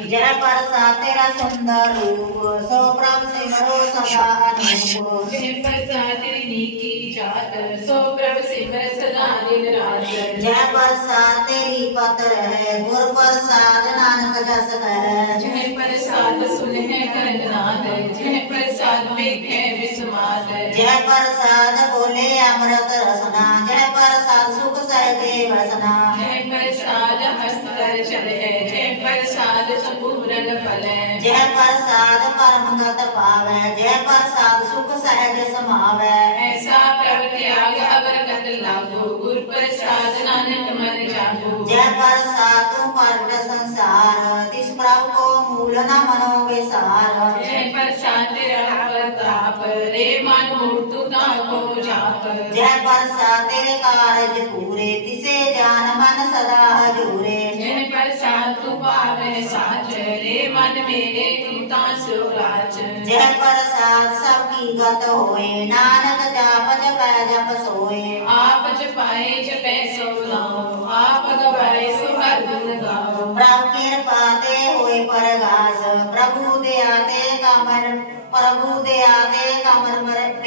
Speaker 10: ਚੇਤਾਰੀ
Speaker 9: ਜਹ ਪ੍ਰਸਾਦ ਤੇਰਾ ਸੁੰਦਰ ਰੂਪ ਸੋ ਪ੍ਰਭ ਸਿਮਰੋ ਸਦਾ ਅਨੂਪ
Speaker 10: ਜੈ ਪ੍ਰਸਾਦ ਤੇਰੀ ਨੀਕੀ ਜਾਤ ਸੋ ਪ੍ਰਭ ਸਿਮਰ ਸਦਾ ਦਿਨ ਰਾਤ।
Speaker 9: ਜੈ ਪ੍ਰਸਾਦ ਤੇਰੀ ਪਤਰ ਹੈ ਗੁਰ ਪ੍ਰਸਾਦ ਨਾਨਕ ਜਸ ਕਹਿ
Speaker 10: ਜੈ ਪ੍ਰਸਾਦ ਸੁਨਹਿ ਕਰਨਾਦ ਜੈ ਪ੍ਰਸਾਦ ਵੇਖੈ ਵਿਸਮਾਦ।
Speaker 9: ਜੈ ਪ੍ਰਸਾਦ ਬੋਲੇ ਅੰਮ੍ਰਿਤ ਰਸਨਾ ਜੈ ਪ੍ਰਸਾਦ ਸੁਖ ਸਹਿਜੇ ਵਸਨਾ।
Speaker 10: ਜੈ ਪ੍ਰਸਾਦ ਹਸਤ ਕਰ ਚਲੇ ਜੈ ਪ੍ਰਸਾਦ ਸੰਪੂਰਨ ਫਲੈ
Speaker 9: ਜੈ ਪ੍ਰਸਾਦ ਪਰਮ ਗਤ ਪਾਵੈ ਜੈ ਪ੍ਰਸਾਦ ਸੁਖ ਸਹਿਜ ਸਮਾਵੈ।
Speaker 10: ਐਸਾ ਪ੍ਰਭ ਤਿਆਗ ਅਵਰਗਤ ਲਾਗੋ ਗੁਰ ਪ੍ਰਸਾਦ ਨਾਨਕ ਮਨ ਜਾਗੋ।
Speaker 9: ਜੈ ਪ੍ਰਸਾਦ ਤੂੰ ਪਰਟ ਸੰਸਾਰ ਤਿਸ ਪ੍ਰਭ ਕੋ ਮੂਲ ਨ ਮਨੋ ਵਿਸਾਰ।
Speaker 10: ਜੈ ਪ੍ਰਸਾਦ ਤੇਰਾ ਰੇ ਮਨ ਮੂਰਤੁ ਤਾ ਕੋ ਜਾਪ।
Speaker 9: ਜੈ ਪ੍ਰਸਾਦ ਤੇਰੇ ਕਾਰਜ ਪੂਰੇ ਤਿਸੇ ਜਾਨ ਮਨ ਸਦਾ ਹਜੂਰੇ।
Speaker 10: ਜੈ ਪ੍ਰਸਾਦ ਤੂੰ ਪਾਵੈ ਸਾਚ ਰੇ ਮਨ ਮੇਰੇ ਤੂੰ ਤਾਂ ਸੋ ਰਾਜ
Speaker 9: ਜੈ ਪ੍ਰਸਾਦ ਸਭ ਕੀ ਗਤ ਹੋਏ ਨਾਨਕ ਜਾਪ ਜਪੈ ਜਪ ਸੋਏ।
Speaker 10: ਆਪ ਜਪਾਏ ਜਪੈ ਸੋ ਨਾਉ ਆਪ ਗਵਾਏ ਸੋ ਹਰ ਗੁਣ ਗਾਓ
Speaker 9: ਪ੍ਰਭ ਕਿਰਪਾ ਤੇ ਹੋਏ ਪਰਗਾਸ ਪ੍ਰਭੂ ਦਿਆ ਤੇ ਕਮਰ ਪ੍ਰਭੂ ਦਿਆ ਤੇ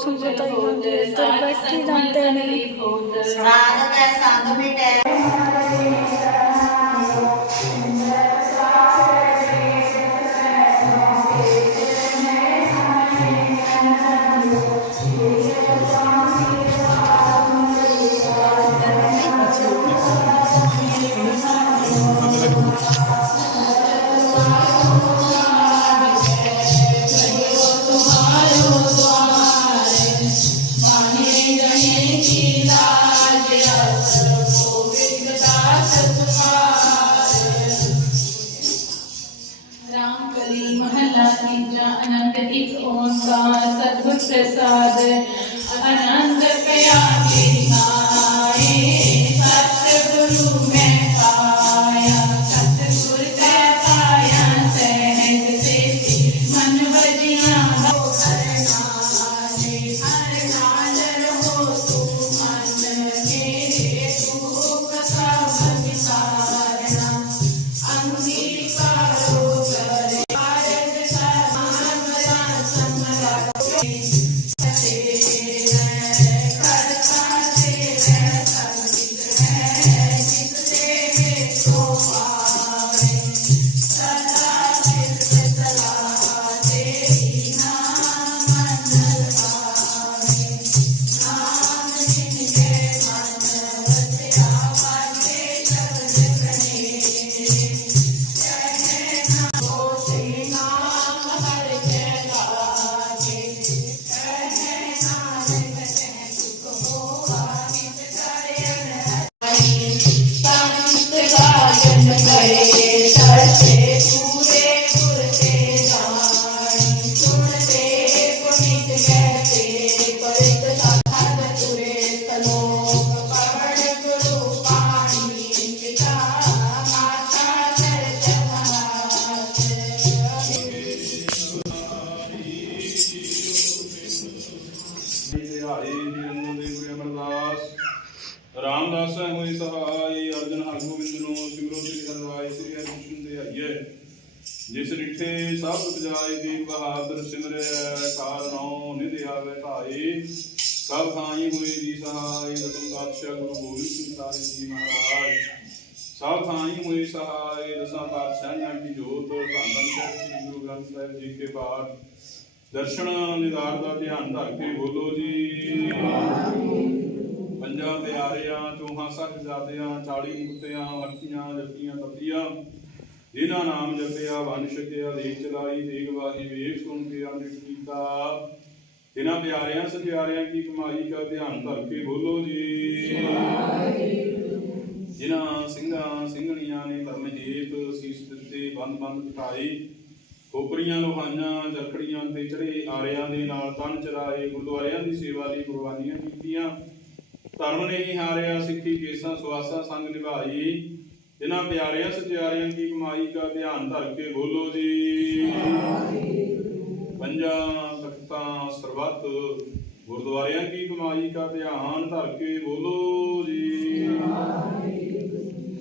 Speaker 10: ਸੰਗ ਉਧਰੋਂ ਹੈ, ਇੱਧਰ ਬੈਠੇ
Speaker 9: ਜਾਂਦੇ ਨੇ। ऊर्जा अनंत इत ओंकार सतगुर प्रसाद ਜੀ
Speaker 10: ਰੰਗੋ
Speaker 8: ਦੇ ਗੁਰੂ ਅਮਰਦਾਸ ਰਾਮਦਾਸ ਹੈ
Speaker 4: ਹੋਈ ਸਹਾਈ, ਅਰਜਨ ਹਰਗੋਬਿੰਦ ਨੂੰ ਸਿਮਰੋ ਸ੍ਰੀ ਹਰਿਵਾਈ ਸ੍ਰੀ ਹਰਿਕ੍ਰਿਸ਼ਨ ਦੇ ਆਈਏ। ਜਿਸ ਰਿਠੇ ਸਭ ਉਪਜਾਏ ਦੀ ਬਹਾਦਰ ਸਿਮਰਿਆ ਸਾਰ ਨਾਉ ਨਿਧਿ ਆਵੇ ਭਾਈ। ਸਭ ਥਾਈ ਹੋਈ ਜੀ ਸਹਾਈ, ਰਤਨ ਪਾਤਸ਼ਾਹ ਗੁਰੂ ਗੋਬਿੰਦ ਸਿੰਘ ਸਾਹਿਬ ਜੀ ਮਹਾਰਾਜ। ਸਭ ਥਾਈ ਹੋਈ ਸਹਾਈ ਰਸਾਂ ਪਾਤਸ਼ਾਹ ਜੀ ਕੀ ਜੋਤ, ਧੰਨ ਧੰਨ ਸ੍ਰੀ ਗੁਰੂ ਗ੍ਰੰਥ ਸਾਹਿਬ ਜੀ ਕੇ ਬਾਤ ਦਰਸ਼ਨ ਨਿਦਾਰ ਦਾ ਧਿਆਨ ਧਰ ਕੇ ਬੋਲੋ ਜੀ। ਪੰਜਾਂ ਪਿਆਰਿਆਂ ਚੌਹਾਂ ਸੱਤ 40 ਮੁਕਤਿਆਂ ਹੱਟੀਆਂ ਜੱਟੀਆਂ ਤਪੀਆਂ ਜਿਨ੍ਹਾਂ ਨਾਮ ਜਪਿਆ ਵੰਨ ਛਕਿਆ ਦੇਖ ਚਲਾਈ ਦੇਖ ਵਾਹੀ ਵੇਖ ਸੁਣ ਕੇ ਅੰਮ੍ਰਿਤ ਕੀਤਾ। ਜਿਨ੍ਹਾਂ ਪਿਆਰਿਆਂ, ਸਤਿਆਰਿਆਂ ਕੀ ਕਮਾਈ ਦਾ ਧਿਆਨ ਧਰ ਕੇ ਬੋਲੋ ਜੀ। ਜਿਨ੍ਹਾਂ ਸਿੰਘਾਂ, ਸਿੰਘਣੀਆਂ ਨੇ ਧਰਮ ਹੇਤ ਸੀਸ ਦਿੱਤੇ ਬੰਦ ਬੰਦ ਕਟਾਈ ਕੋਪਰੀਆਂ ਲੋਹਾਈਆਂ, ਜਰਖੜੀਆਂ ਤੇ ਚੜੇ ਆਰਿਆਂ ਦੇ ਨਾਲ ਤਨ ਚਰਾਏ ਗੁਰਦੁਆਰਿਆਂ ਦੀ ਸੇਵਾ ਲਈ ਕੁਰਬਾਨੀਆਂ ਕੀਤੀਆਂ। ਧਰਮ ਨੇ ਹੀ ਹਾਰਿਆ, ਸਿੱਖੀ, ਕੇਸਾਂ ਸਵਾਸਾਂ ਸੰਗ ਨਿਭਾਈ। ਜਿਨ੍ਹਾਂ ਪਿਆਰਿਆਂ ਸਤਿਆਰਿਆਂ ਕੀ ਕਮਾਈ ਦਾ ਧਿਆਨ ਧਰ ਕੇ ਬੋਲੋ ਜੀ। ਪੰਜਾਂ ਤਖਤਾਂ ਸਰਬੱਤ ਗੁਰਦੁਆਰਿਆਂ ਕੀ ਕਮਾਈ ਦਾ ਧਿਆਨ ਧਰ ਕੇ ਬੋਲੋ ਜੀ।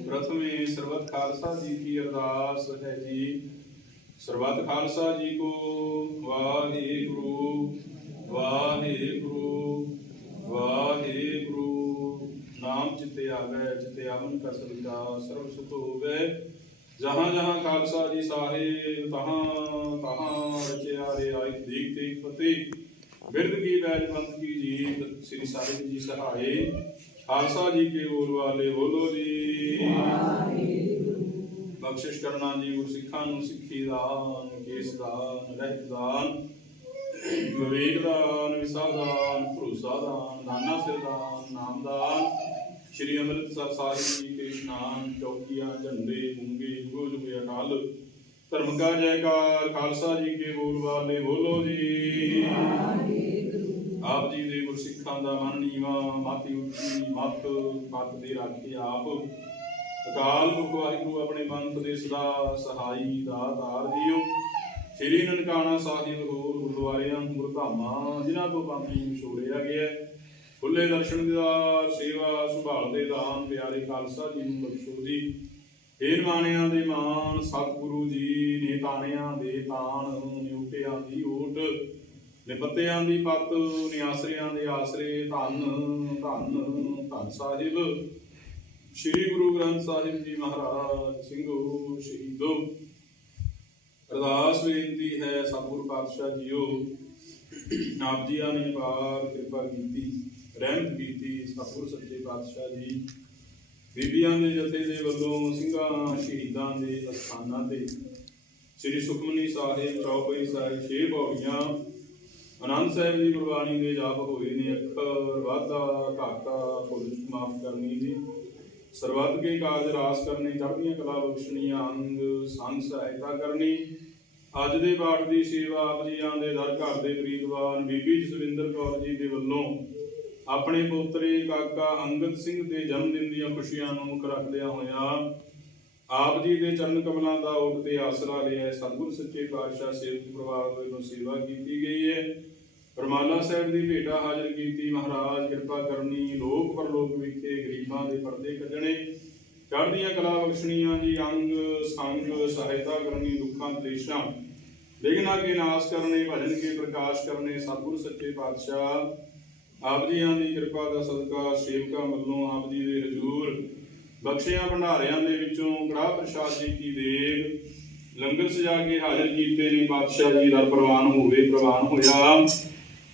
Speaker 4: ਪ੍ਰਥਮੇ ਸਰਬੱਤ ਖਾਲਸਾ ਜੀ ਕੀ ਅਰਦਾਸ ਹੈ ਜੀ। ਸਰਬੱਤ ਖਾਲਸਾ ਜੀ ਕੋ, ਵਾਹਿਗੁਰੂ ਵਾਹਿਗੁਰੂ ਵਾਹਿਗੁਰੂ। ਨਾਮ ਚਿਤੇ ਆਵੇ ਚਿਤੇ ਆਵਨ ਕਾ ਸਰਿਤਾ ਸਰਬ ਸੁਖ ਹੋਵੇ। ਜਹਾਂ ਜਹਾਂ ਖਾਲਸਾ ਜੀ ਸਾਹਿਬ, ਤਹਾਂ ਤਹਾਂ ਰਚਿਆ ਰੇ ਆਈ ਦੇਖ ਦੇਖ ਫਤੇ ਬਿਰਦ ਕੀ ਬੈਜਵੰਤ ਕੀ ਜੀਤ, ਸ੍ਰੀ ਸਾਹਿਬ ਜੀ ਸਹਾਏ। ਖਾਲਸਾ ਜੀ ਕੇ ਬੋਲ ਵਾਲੇ ਬੋਲੋ ਜੀ। ਬਖਸ਼ਿਸ਼ ਕਰਨਾ ਜੀ, ਗੁਰਸਿੱਖਾਂ ਨੂੰ ਸਿੱਖੀ ਦਾਨ, ਕੇਸ ਦਾਨ, ਰਹਿਤ ਦਾਨ, ਵਿਵੇਕ ਦਾਨ ਵਿਸਾਰ ਦਾਨ, ਭਰੋਸਾ ਦਾਨ ਨਾਨਾ ਸਿਰ ਦਾਨ, ਨਾਮ ਦਾਨ, ਸ਼੍ਰੀ ਅੰਮ੍ਰਿਤਸਰ ਸਾਹਿਬ ਜੀ ਕੇ ਚੌਕੀਆਂ, ਝੰਡੇ ਗੁੰਗੇ ਜੁਗੋ ਜੁਗੇ ਅਕਾਲ, ਧਰਮ ਕਾ ਜੈਕਾਰ, ਖਾਲਸਾ ਜੀ ਕੇ ਬੋਲ ਵਾਲੇ ਬੋਲੋ ਜੀ। ਆਪ ਜੀ ਦੇ ਗੁਰਸਿੱਖਾਂ ਦਾ ਮਨ ਨੀਵਾ, ਮਾਤੀ ਉੱਚੀ ਮਤ ਪੱਤ ਦੇ ਰਾਖੇ ਆਪ ਅਕਾਲ ਪੁਰਖ ਵਾਹਿਗੁਰੂ, ਆਪਣੇ ਪੰਥ ਦੇ ਸਦਾ ਸਹਾਈ ਦਾਤਾਰ ਜੀਓ ਸ੍ਰੀ ਨਨਕਾਣਾ ਸਾਹਿਬ ਹੋਰ ਗੁਰਦੁਆਰਿਆਂ, ਗੁਰਧਾਮਾਂ, ਜਿਨ੍ਹਾਂ ਤੋਂ ਪੰਥ ਨੂੰ ਗਿਆ ਖੁੱਲੇ ਦਰਸ਼ਨ ਦੀਦਾਰ ਸੇਵਾ ਸੰਭਾਲ ਦੇ ਦਾਨ, ਪਿਆਰੇ ਖਾਲਸਾ ਜੀ ਨੂੰ ਬਖਸ਼ੋ ਜੀ। ਏਨ ਮਾਣਿਆਂ ਦੇ ਮਾਨ ਸਤਿਗੁਰੂ ਜੀ ਨੇ ਤਾਣਿਆਂ ਦੇ ਤਾਣ, ਨਿਉਟਿਆਂ ਦੀ ਓਟ। ਨਿਪੱਤਿਆਂ ਦੀ ਪੱਤ, ਨਿਆਸਰਿਆਂ ਦੇ ਆਸਰੇ, ਧੰਨ ਧੰਨ ਧੰਨ ਸਾਹਿਬ। ਸ੍ਰੀ ਗੁਰੂ ਗ੍ਰੰਥ ਸਾਹਿਬ ਜੀ ਮਹਾਰਾਜ, ਸਿੰਘੋ, ਸ਼ਹੀਦੋ। ਅਰਦਾਸ ਬੇਨਤੀ ਹੈ ਸਤਿਗੁਰ ਪਾਤਸ਼ਾਹ ਜੀਓ, ਆਪ ਜੀਆਂ ਨੇ ਪਾਰ ਕਿਰਪਾ ਕੀਤੀ, ਰਹਿਮਤ ਕੀਤੀ ਸਤਿਗੁਰ ਸੱਚੇ ਪਾਤਸ਼ਾਹ ਜੀ। ਬੀਬੀਆਂ ਦੇ ਜਥੇ ਦੇ ਵੱਲੋਂ, ਸਿੰਘਾਂ, ਸ਼ਹੀਦਾਂ ਦੇ ਅਸਥਾਨਾਂ ਤੇ ਸ੍ਰੀ ਸੁਖਮਨੀ ਸਾਹਿਬ ਚੌਪਈ ਸਾਹਿਬ ਛੇ ਪੌੜੀਆਂ, ਅਨੰਦ ਸਾਹਿਬ ਦੀ ਗੁਰਬਾਣੀ ਦੇ ਜਾਪ ਹੋਏ ਨੇ ਅੱਖਰ, ਵਾਧਾ, ਘਾਟਾ ਭੁੱਲ ਮਾਫ ਕਰਨੀ ਜੀ। ਸਰਬੱਤ ਕੇ ਕਾਜ ਰਾਸ ਕਰਨੇ, ਚੜ੍ਹਦੀਆਂ ਕਲਾ ਬਖਸ਼ਣੀਆਂ, ਅੰਗ ਸੰਗ ਸਹਾਇਤਾ ਕਰਨੀ ਅੱਜ ਦੇ ਪਾਠ ਦੀ ਸੇਵਾ ਆਪ ਜੀ ਦੇ ਦਰ ਘਰ ਦੇ ਪ੍ਰੀਤਵਾਨ ਬੀਬੀ ਜਸਵਿੰਦਰ ਕੌਰ ਜੀ ਦੇ ਵੱਲੋਂ ਆਪਣੇ ਪੋਤਰੇ ਕਾਕਾ ਅੰਗਦ ਸਿੰਘ ਦੇ ਜਨਮ ਦਿਨ ਦੀਆਂ ਖੁਸ਼ੀਆਂ ਨੂੰ ਮੁੱਖ ਰੱਖਦਿਆਂ ਹੋਇਆਂ ਆਪ ਜੀ ਦੇ ਚਰਨ ਕਮਲਾਂ ਦਾ ਓਟ ਤੇ ਆਸਰਾ ਲਿਆ ਹੈ। ਸਤਿਗੁਰ ਸੱਚੇ ਪਾਤਸ਼ਾਹ ਸੇਵਕ ਪਰਿਵਾਰ ਵੱਲੋਂ ਸੇਵਾ ਕੀਤੀ ਗਈ ਹੈ ਪਰਮਾਲਾ ਸਾਹਿਬ ਦੀ ਭੇਟਾ ਹਾਜ਼ਰ ਕੀਤੀ, ਮਹਾਰਾਜ ਕਿਰਪਾ ਕਰਨੀ, ਲੋਕ ਪਰਲੋਕ ਵਿਖੇ ਗਰੀਬਾਂ ਦੇ ਪਰਦੇ ਕੱਢਣੇ। ਚੜ੍ਹਦੀਆਂ ਕਲਾ ਬਖਸ਼ਣੀਆਂ ਜੀ, ਅੰਗ, ਸੰਗ, ਸਹਾਇਤਾ ਕਰਨੀ, ਦੁੱਖਾਂ ਕਲੇਸ਼ਾਂ ਵਿਘਨਾਂ ਕੇ ਨਾਸ਼ ਕਰਨੇ, ਭਜਨ ਕੇ ਪ੍ਰਕਾਸ਼ ਕਰਨੇ, ਸਤਿਗੁਰ ਸੱਚੇ ਪਾਤਸ਼ਾਹ। ਆਪ ਜੀਆਂ ਦੀ ਕਿਰਪਾ ਦਾ ਸਦਕਾ ਸੇਵਕਾਂ ਵੱਲੋਂ ਆਪ ਜੀ ਦੇ ਹਜ਼ੂਰ। ਬਖਸ਼ਿਆਂ ਭੰਡਾਰਿਆਂ ਦੇ ਵਿੱਚੋਂ ਕੜਾਹ ਪ੍ਰਸ਼ਾਦ ਜੀ ਕੀ ਦੇਗ। ਲੰਗਰ ਸਜਾ ਕੇ ਹਾਜ਼ਰ ਕੀਤੇ ਨੇ, ਪਾਤਸ਼ਾਹ ਜੀ ਦਾ ਪ੍ਰਵਾਨ ਹੋਵੇ, ਪ੍ਰਵਾਨ ਹੋਇਆ।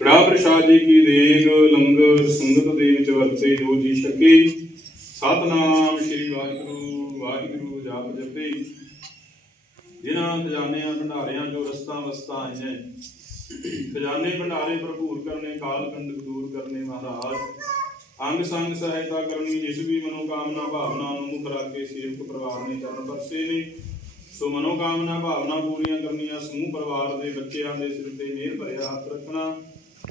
Speaker 4: ਕੜਾਹ ਪ੍ਰਸ਼ਾਦ ਜੀ ਕੀ ਦੇਗ, ਲੰਗਰ, ਸੰਗਤ ਦੇ ਵਿੱਚ ਵਰਤੇ ਜੋ ਜੀ ਛਕੇ। ਸਤਨਾਮ ਸ੍ਰੀ ਵਾਹਿਗੁਰੂ ਵਾਹਿਗੁਰੂ ਜਾਪ ਜਪੇ। ਜਿਨ੍ਹਾਂ ਖਜ਼ਾਨਿਆਂ, ਭੰਡਾਰਿਆਂ ਜੋ ਰਸਤਾਂ ਵਸਤਾਂ ਆਈਆਂ ਖਜ਼ਾਨੇ, ਭੰਡਾਰੇ ਭਰਪੂਰ ਕਰਨੇ, ਕਾਲ ਕੰਡਕ ਦੂਰ ਕਰਨੇ ਮਹਾਰਾਜ। ਅੰਗ ਸੰਗ ਸਹਾਇਤਾ ਕਰਨੀ, ਜਿਸ ਵੀ ਮਨੋਕਾਮਨਾ, ਭਾਵਨਾ ਨੂੰ ਮੁੱਖ ਰੱਖ ਕੇ ਸੇਵਕ ਪਰਿਵਾਰ ਨੇ ਚਰਨ ਪਰਸੇ ਨੇ। ਸੋ ਮਨੋਕਾਮਨਾ, ਭਾਵਨਾ ਪੂਰੀਆਂ ਕਰਨੀਆਂ, ਸਮੂਹ ਪਰਿਵਾਰ ਦੇ ਬੱਚਿਆਂ ਦੇ ਸਿਰ ਤੇ ਮਿਹਰ ਭਰਿਆ ਹੱਥ ਰੱਖਣਾ।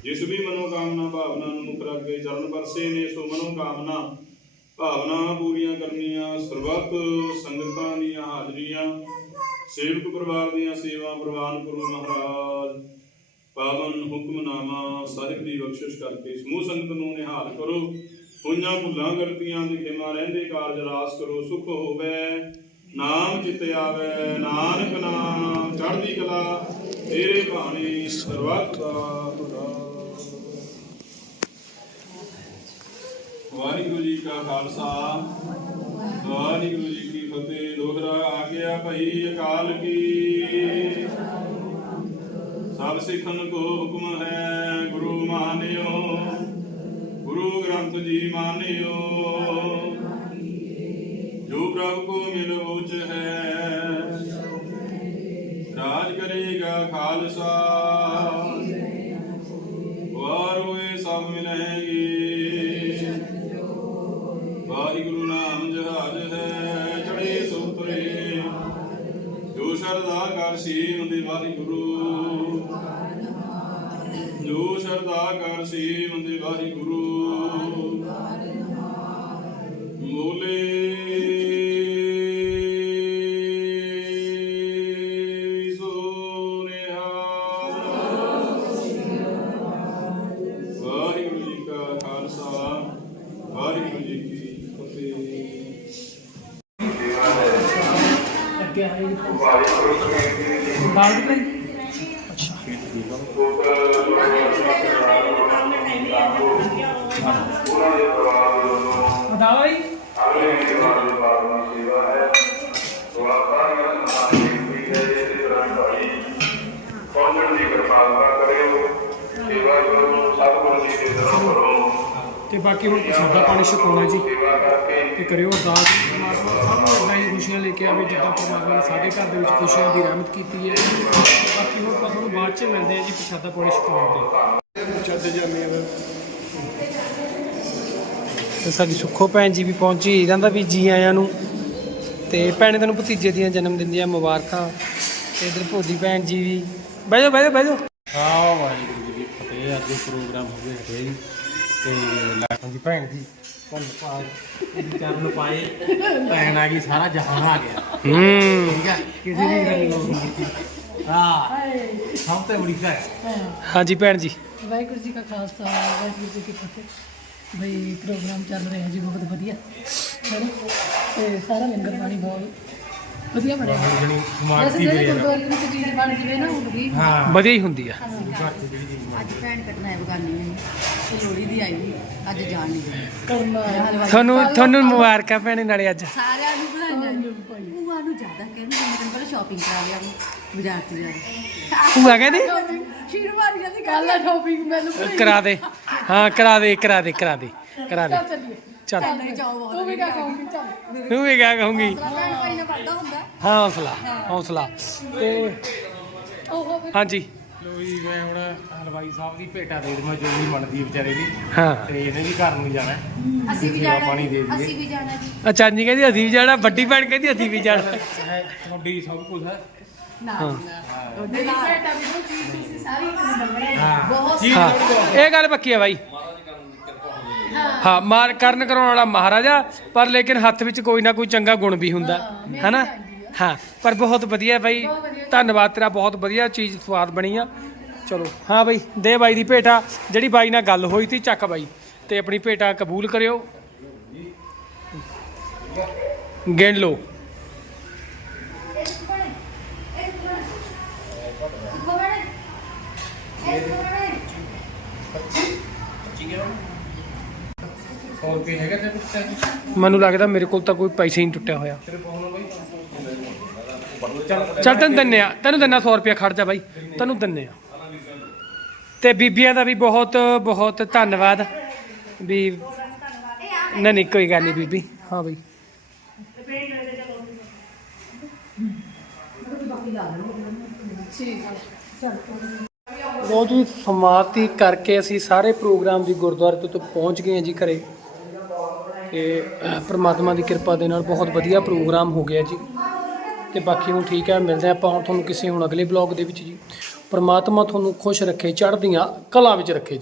Speaker 4: ਜਿਸ ਵੀ ਮਨੋਕਾਮਨਾ ਭਾਵਨਾ ਨੂੰ ਮੁੱਖ ਕੇ ਚਰਨ ਪਰਸੇ ਨੇ, ਸੋ ਮਨੋਕਾਮਨਾ ਭਾਵਨਾ ਪੂਰੀਆਂ ਕਰਨੀਆਂ, ਸਰਬੱਤ ਸੰਗਤਾਂ ਦੀਆਂ ਹਾਜ਼ਰੀਆਂ, ਸੇਵਕ ਪਰਿਵਾਰ ਦੀਆਂ ਸੇਵਾ ਪ੍ਰਵਾਨ ਕਰੋ ਮਹਾਰਾਜ। ਪਾਵਨ ਹੁਕਮਨਾਮਾ ਸਾਹਿਬ ਦੀ ਬਖਸ਼ਿਸ਼ ਕਰਕੇ ਸਮੂਹ ਸੰਗਤ ਨੂੰ ਨਿਹਾਲ ਕਰੋ। ਹੋਈਆਂ ਭੁੱਲਾਂ, ਗਲਤੀਆਂ ਦੀ ਖਿਮਾ ਰਹਿੰਦੇ ਕਾਰਜ ਰਾਸ ਕਰੋ, ਸੁਖ ਹੋਵੇ, ਨਾਮ ਚਿਤ ਆਵੇ, ਨਾਨਕ ਨਾਮ ਚੜ੍ਹਦੀ ਕਲਾ, ਤੇਰੇ ਬਾਣੀ ਸਰਬੱਤ ਦਾ ਵਾਹਿਗੁਰੂ ਜੀ ਕਾ ਖਾਲਸਾ, ਵਾਹਿਗੁਰੂ ਜੀ ਕੀ ਫਤਿਹ। ਦੋਹਰਾ ਆ ਗਿਆ ਭਈ ਅਕਾਲ ਕੀ। ਸਭ ਸਿੱਖਨ ਕੋ ਹੁਕਮ ਹੈ, ਗੁਰੂ ਮਾਨਿਓ। ਗੁਰੂ ਗ੍ਰੰਥ ਜੀ ਮਾਨਿਓ। ਜੋ ਪ੍ਰਭ ਕੋ ਮਿਲ ਉਚ ਹੈ, ਰਾਜ ਕਰੇਗਾ ਖਾਲਸਾ। ਵਾਰ ਹੋਏ ਸਭ ਮਿਲੇਗੀ ਵਾਹਿਗੁਰੂ ਨਾਮ ਜਹਾਜ ਹੈ ਚੜੇ ਸੁਤਰੇ ਜੋ ਸ਼ਰਦਾ ਕਰ ਸੀਮ ਦੇ ਵਾਹਿਗੁਰੂ। ਜੋ ਸ਼ਰਦਾ ਕਰ ਸੀਮ ਦੇ ਵਾਹਿਗੁਰੂ। ਮੋਲੇ
Speaker 11: ਕਿਰਪਾ ਕਰੋ
Speaker 1: ਤੇ ਬਾਕੀ ਹੁਣ ਪ੍ਰਸ਼ਾਦਾ ਪਾਣੀ ਛਕਾਉਣਾ ਜੀ। ਤੇ ਕਰਿਓ ਅਰਦਾਸ। ਪਰਮਾਤਮਾ ਸਭ ਨੂੰ ਇਦਾਂ ਹੀ ਖੁਸ਼ੀਆਂ ਲੈ ਕੇ ਆਵੇ ਜਿੱਦਾਂ ਪਰਮਾਤਮਾ ਨੇ ਸਾਡੇ ਘਰ ਦੇ ਵਿੱਚ ਖੁਸ਼ੀਆਂ ਦੀ ਰਹਿਮਤ ਕੀਤੀ ਹੈ। ਬਾਕੀ ਹੁਣ ਤੁਹਾਨੂੰ ਬਾਅਦ ਚ ਮਿਲਦੇ ਆ ਜੀ ਪ੍ਰਸ਼ਾਦਾ ਪਾਣੀ ਛਕਾਉਣ ਤੇ। ਚੱਲਦੇ ਜਾਂਦੇ ਆ ਤੇ ਸਾਡੀ ਸੁੱਖੋ ਭੈਣ ਜੀ ਵੀ ਪਹੁੰਚੀ। ਇਹਨਾਂ ਦਾ ਵੀ ਜੀ ਆਇਆਂ ਨੂੰ। ਤੇ ਭੈਣੇ ਤੈਨੂੰ ਭਤੀਜੇ ਦੀਆਂ ਜਨਮ ਦਿਨ ਦੀਆਂ ਮੁਬਾਰਕਾਂ। ਤੇ ਇਧਰ ਭੋਦੀ ਭੈਣ ਜੀ ਵੀ। ਬਹਿ ਜਾਓ ਬਹਿ ਜਾਓ ਬਹਿ ਜਾਓ।
Speaker 2: ਹਾਂ ਵਾਹਿਗੁਰੂ ਜੀ ਫਤਿਹ। ਅੱਜ ਪ੍ਰੋਗਰਾਮ ਹੋ ਗਿਆ ਹੈ ਜੀ ਤੇ ਲਾਖਾਂ ਦੀ ਭੈਣ ਜੀ ਧੰਨ ਪਾਏ ਇਹ ਚਰਨ ਪਾਏ। ਭੈਣ ਆ ਗਈ ਸਾਰਾ ਜਹਾਨ ਆ ਗਿਆ।
Speaker 1: ਹੂੰ।
Speaker 2: ਠੀਕ ਹੈ? ਕਿਸੇ ਦੀ ਲੋੜ ਨਹੀਂ ਕੀਤੀ ਹਾਂ ਸਭ ਤੋਂ ਬੜੀ ਭੈਣ।
Speaker 1: ਹਾਂਜੀ ਭੈਣ ਜੀ।
Speaker 12: ਵਾਹਿਗੁਰੂ ਜੀ ਕਾ ਖਾਲਸਾ ਵਾਹਿਗੁਰੂ ਜੀ ਕੀ ਫਤਿਹ। ਬਈ ਪ੍ਰੋਗਰਾਮ ਚੱਲ ਰਿਹਾ ਜੀ ਬਹੁਤ ਵਧੀਆ। ਹੈਨਾ ਤੇ ਸਾਰਾ ਲੰਗਰ ਪਾਣੀ ਬਹੁਤ ਵਧੀਆ ਬਣਿਆ
Speaker 2: ਹੁਣ ਜਣੀ
Speaker 12: ਵੈਸੇ
Speaker 2: ਸਮਾਪਤੀ
Speaker 12: ਜਿਹੜੇ
Speaker 2: ਕਰੀ
Speaker 12: ਗੁਰਦੁਆਰੇ ਵਿੱਚ ਚੀਜ਼ ਬਣ ਜਵੇ ਨਾ ਉਹ ਵਧੀਆ
Speaker 2: ਹਾਂ।
Speaker 1: ਵਧੀਆ ਹੀ ਹੁੰਦੀ ਆ।
Speaker 13: ਅੱਜ ਭੈਣ ਕੱਟਣਾ ਹੈ ਬਗਾਨੀ ਨੇ। ਤੇ ਲੋੜੀ ਦੀ ਆਈ ਅੱਜ ਜਾਣ ਨਹੀਂ ਦੇਣੀ।
Speaker 12: ਕਰਨਾ
Speaker 1: ਤੁਹਾਨੂੰ ਤੁਹਾਨੂੰ ਮੁਬਾਰਕਾਂ ਭੈਣੇ ਨਾਲੇ ਅੱਜ।
Speaker 13: ਸਾਰਿਆਂ ਨੂੰ ਬਣਾਈਆਂ ਭੂਆ ਨੂੰ ਜ਼ਿਆਦਾ ਕਹਿੰਦੇ ਮੈਂ ਤੈਨੂੰ ਪਹਿਲਾਂ ਸ਼ਾਪਿੰਗ ਕਰਾ ਲਿਆ ਬਾਜ਼ਾਰ 'ਚ ਜਾ ਕੇ।
Speaker 1: ਭੂਆ ਕਹਿੰਦੀ?
Speaker 13: ਸ਼ੀਰ ਮਾਰੀ ਜਾਂਦੀ
Speaker 12: ਕੱਲ ਆ ਸ਼ਾਪਿੰਗ ਮੈਨੂੰ ਭੁੱਲ
Speaker 1: ਕਰਾ ਦੇ। ਹਾਂ ਕਰਾ ਦੇ ਕਰਾ ਦੇ ਕਰਾ ਦੇ ਕਰਾ ਦੇ।
Speaker 12: ਚੱਲੀਏ।
Speaker 1: ਚੱਲ।
Speaker 13: ਨਹੀਂ ਜਾਓ ਬਹੁਤ
Speaker 12: ਤੂੰ ਵੀ ਕਿਆ ਕਹੂੰਗੀ? ਚੱਲ।
Speaker 1: ਤੂੰ ਵੀ ਕਿਆ ਕਹੂੰਗੀ?
Speaker 13: ਭੈਣ ਭਾਈ ਨਾਲ ਵੱਧਦਾ ਹੁੰਦਾ।
Speaker 1: ਹਾਂ। ਹੌਸਲਾ। ਹੌਸਲਾ ਤੇ
Speaker 12: ਉਹ
Speaker 1: ਹਾਂਜੀ।
Speaker 2: ਲੋ ਜੀ ਮੈਂ ਹੁਣ ਹਲਵਾਈ ਸਾਹਿਬ ਦੀ ਭੇਟਾ ਦੇ ਦਵਾਂ ਜੋ ਵੀ ਬਣਦੀ ਹੈ ਵਿਚਾਰੇ ਦੀ।
Speaker 1: ਹਾਂ।
Speaker 2: ਤੇ ਇਹਨੇ ਵੀ ਘਰ ਨੂੰ ਜਾਣਾ ਹੈ।
Speaker 13: ਅਸੀਂ ਵੀ
Speaker 2: ਸੇਵਾ
Speaker 13: ਜਾਣਾ
Speaker 2: ਪਾਣੀ ਦੇ
Speaker 13: ਅਸੀਂ
Speaker 2: ਦਈਏ
Speaker 13: ਵੀ ਜਾਣਾ ਜੀ।
Speaker 1: ਅੱਛਾ ਜੀ ਕਹਿੰਦੀ ਅਸੀਂ ਵੀ ਜਾਣਾ ਵੱਡੀ ਭੈਣ ਕਹਿੰਦੀ ਅਸੀਂ ਵੀ ਜਾਣਾ।
Speaker 2: ਹੈ ਤੁਹਾਡੀ ਸਭ ਕੁਝ ਹੈ।
Speaker 1: ਹਾਂ।
Speaker 13: ਉਹਦੇ ਨਾਲ
Speaker 12: ਤੁਸੀਂ ਸਾਰੀ ਇੱਕ ਨੰਬਰ ਬਣੇ
Speaker 2: ਹਾਂ।
Speaker 13: ਬਹੁਤ
Speaker 2: ਜੀ
Speaker 1: ਹਾਂ ਇਹ ਗੱਲ ਪੱਕੀ ਹੈ ਬਾਈ। ਹਾਂ। ਮਾਰ ਕਰਨ ਕਰਾਉਣ ਵਾਲਾ ਮਹਾਰਾਜਾ ਪਰ ਲੇਕਿਨ ਹੱਥ ਵਿੱਚ ਕੋਈ ਨਾ ਕੋਈ ਚੰਗਾ ਗੁਣ ਵੀ ਹੁੰਦਾ। ਹੈਨਾ? ਹਾਂ। ਪਰ ਬਹੁਤ ਵਧੀਆ ਬਾਈ। ਧੰਨਵਾਦ ਤੇਰਾ ਬਹੁਤ ਵਧੀਆ ਚੀਜ਼ ਸਵਾਦ ਬਣੀ ਆ। ਚਲੋ ਹਾਂ ਬਾਈ ਦੇ ਬਾਈ ਦੀ ਭੇਟਾ। ਜਿਹੜੀ ਬਾਈ ਨਾਲ ਗੱਲ ਹੋਈ ਸੀ ਚੱਕ ਬਾਈ। ਤੇ ਆਪਣੀ ਭੇਟਾ ਕਬੂਲ ਕਰਿਓ। ਗਿਣ ਲਓ।
Speaker 2: ਹੋਰ ਕੀ ਹੈਗਾ ਤੇ ਕੁਝ
Speaker 1: ਮੈਨੂੰ ਲੱਗਦਾ ਮੇਰੇ ਕੋਲ ਤਾਂ ਕੋਈ ਪੈਸੇ ਹੀ ਨਹੀਂ ਟੁੱਟਿਆ ਹੋਇਆ। ਚੱਲ ਤੈਨੂੰ ਦਿੰਨੇ ਆ ਤੈਨੂੰ ਦਿੰਨਾ 100 ਰੁਪਇਆ ਖੜ ਜਾ ਬਾਈ ਤੈਨੂੰ ਦਿੰਨੇ ਆ। ਤੇ ਬੀਬੀਆਂ ਦਾ ਵੀ ਬਹੁਤ ਬਹੁਤ ਧੰਨਵਾਦ। ਵੀ ਨਹੀਂ ਨਹੀਂ ਕੋਈ ਗੱਲ ਨਹੀਂ ਬੀਬੀ। ਹਾਂ ਬਈ। ਲੋ ਜੀ ਸਮਾਪਤੀ ਕਰਕੇ ਅਸੀਂ ਸਾਰੇ ਪ੍ਰੋਗਰਾਮ ਦੀ ਗੁਰਦੁਆਰੇ ਤੋਂ ਪਹੁੰਚ ਗਏ ਹਾਂ ਜੀ ਘਰੇ। ਤੇ ਅਹ, ਪ੍ਰਮਾਤਮਾ ਦੀ ਕਿਰਪਾ ਦੇ ਨਾਲ ਬਹੁਤ ਵਧੀਆ ਪ੍ਰੋਗਰਾਮ ਹੋ ਗਿਆ ਜੀ। ਤੇ ਬਾਕੀ ਹੁਣ ਠੀਕ ਹੈ ਮਿਲਦੇ ਆਪਾਂ ਹੁਣ ਤੁਹਾਨੂੰ ਕਿਸੇ ਹੁਣ ਅਗਲੇ ਬਲੌਗ ਦੇ ਵਿੱਚ ਜੀ। ਪ੍ਰਮਾਤਮਾ ਤੁਹਾਨੂੰ ਖੁਸ਼ ਰੱਖੇ ਚੜ੍ਹਦੀਆਂ ਕਲਾ ਵਿੱਚ ਰੱਖੇ